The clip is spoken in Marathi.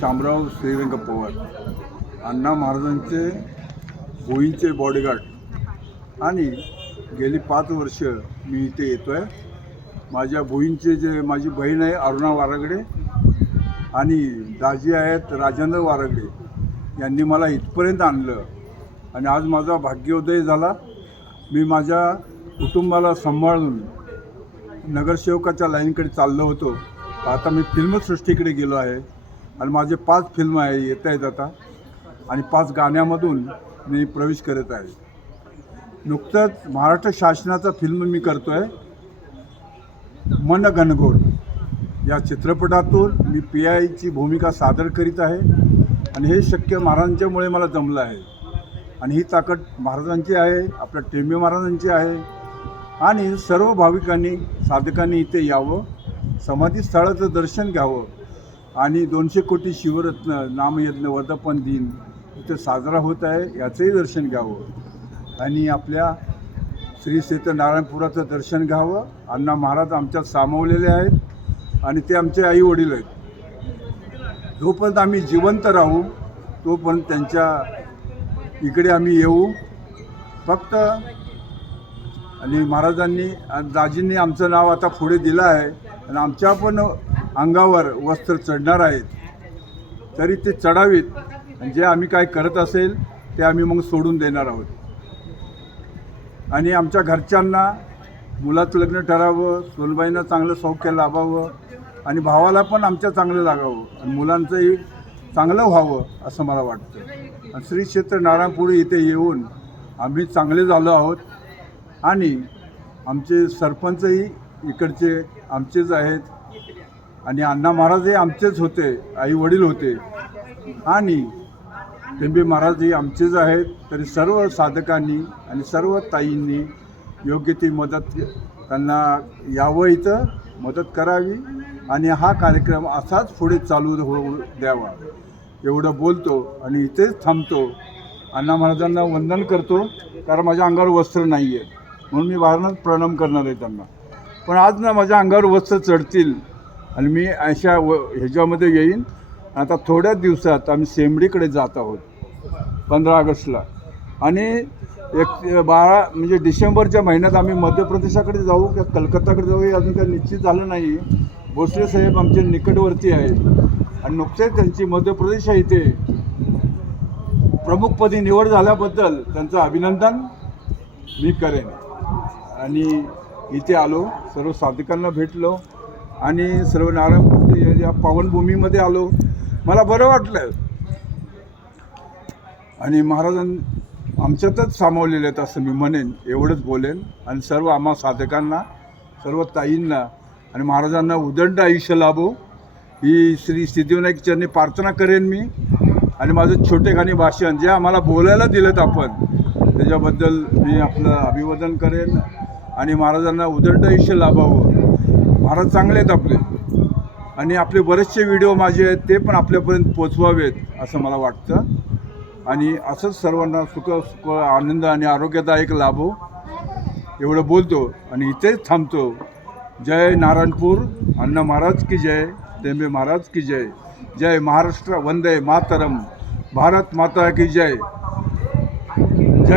शामराव श्रीरंग पवार, अण्णा महाराजांचे भोईचे बॉडीगार्ड आणि गेली 5 वर्ष मी इथे येतो आहे. माझ्या भोईंचे जे माझी बहीण आहे अरुणा वारगडे आणि दाजी आहेत राजेंद्र वारगडे यांनी मला इथपर्यंत आणलं आणि आज माझा भाग्योदय झाला. मी माझ्या कुटुंबाला सांभाळून नगरसेवकाच्या लाईनकडे चाललो होतो. आता मी फिल्मसृष्टीकडे गेलो आहे आणि माझे 5 फिल्म आहे येत आहेत आता आणि 5 गाण्यामधून मी प्रवेश करत आहे. नुकतंच महाराष्ट्र शासनाचा फिल्म मी करतो आहे मन घनघोर. या चित्रपटातून मी PIची भूमिका सादर करीत आहे आणि हे शक्य महाराजांच्यामुळे मला जमलं आहे आणि ही ताकद महाराजांची आहे, आपल्या टेंबे महाराजांची आहे. आणि सर्व भाविकांनी साधकांनी इथे यावं, समाधीस्थळाचं दर्शन घ्यावं आणि 200 कोटी शिवरत्न नामयज्ञ वर्धापन दिन इथे साजरा होत आहे याचंही दर्शन घ्यावं आणि आपल्या श्री क्षेत्र नारायणपुराचं दर्शन घ्यावं. अण्णा महाराज आमच्यात सामावलेले आहेत आणि ते आमचे आई वडील आहेत. जोपर्यंत आम्ही जिवंत राहू तोपर्यंत त्यांच्या इकडे आम्ही येऊ फक्त. आणि महाराजांनी दाजींनी आमचं नाव आता पुढे दिलं आहे आणि आमच्या पण अंगावर वस्त्र चढणार आहेत तरी ते चढावीत आणि जे आम्ही काय करत असेल ते आम्ही मग सोडून देणार आहोत. आणि आमच्या घरच्यांना मुलाचं लग्न ठरावं, सोनबाईंना चांगलं सौख्य लाभावं आणि भावाला पण आमच्या चांगलं लागावं आणि मुलांचंही चांगलं व्हावं असं मला वाटतं. आणि श्री क्षेत्र नारायणपूर इथे येऊन आम्ही चांगले झालो आहोत आणि आमचे सरपंचही इकडचे आमचेच आहेत आणि अण्णा महाराजही आमचेच होते, आई वडील होते आणि टेंबे महाराजही आमचेच आहेत. तरी सर्व साधकांनी आणि सर्व ताईंनी योग्य ती मदत त्यांना यावं, इथं मदत करावी आणि हा कार्यक्रम असाच पुढे चालू होऊ द्यावा एवढं बोलतो आणि इथेच थांबतो. अण्णा महाराजांना वंदन करतो कारण माझ्या अंगावर वस्त्र नाही आहे म्हणून मी वारणात प्रणाम करणार आहे त्यांना. पण आज ना माझ्या अंगावर वस्त्र चढतील आणि मी अशा ह्याच्यामध्ये येईन. आता थोड्याच दिवसात आम्ही सेंबडीकडे जात आहोत 15 ऑगस्टला आणि 12 म्हणजे डिसेंबरच्या महिन्यात आम्ही मध्य प्रदेशाकडे जाऊ किंवा कलकत्ताकडे जाऊ हे अजून काही निश्चित झालं नाही. भोसले साहेब आमचे निकटवर्ती आहेत आणि नुकतेच त्यांची मध्य प्रदेश इथे प्रमुखपदी निवड झाल्याबद्दल त्यांचं अभिनंदन मी करेन. आणि इथे आलो, सर्व साधकांना भेटलो आणि सर्व नारायणपूर या पावनभूमीमध्ये आलो. मला बरं वाटलं आणि महाराजांनी आमच्यातच सामावलेले आहेत असं मी म्हणेन, एवढंच बोलेन. आणि सर्व आम्हा साधकांना, सर्व ताईंना आणि महाराजांना उदंड आयुष्य लाभो ही श्री सिद्धिविनायक चरणी प्रार्थना करेन मी. आणि माझं छोटेखानी भाषण जे आम्हाला बोलायला दिलं आपण त्याच्याबद्दल मी आपलं अभिवादन करेन आणि महाराजांना उदंड आयुष्य लाभावं. महाराज चांगले आहेत आपले आणि आपले बरेचसे व्हिडिओ माझे आहेत ते पण आपल्यापर्यंत पोचवावेत असं मला वाटतं. आणि असंच सर्वांना सुख आनंद आणि आरोग्यदायक लाभो एवढं बोलतो आणि इथेच थांबतो. जय नारायणपूर, अण्णा महाराज की जय, टेंबे महाराज की जय. जय महाराष्ट्र, वंदे मातरम, भारत माता की जय.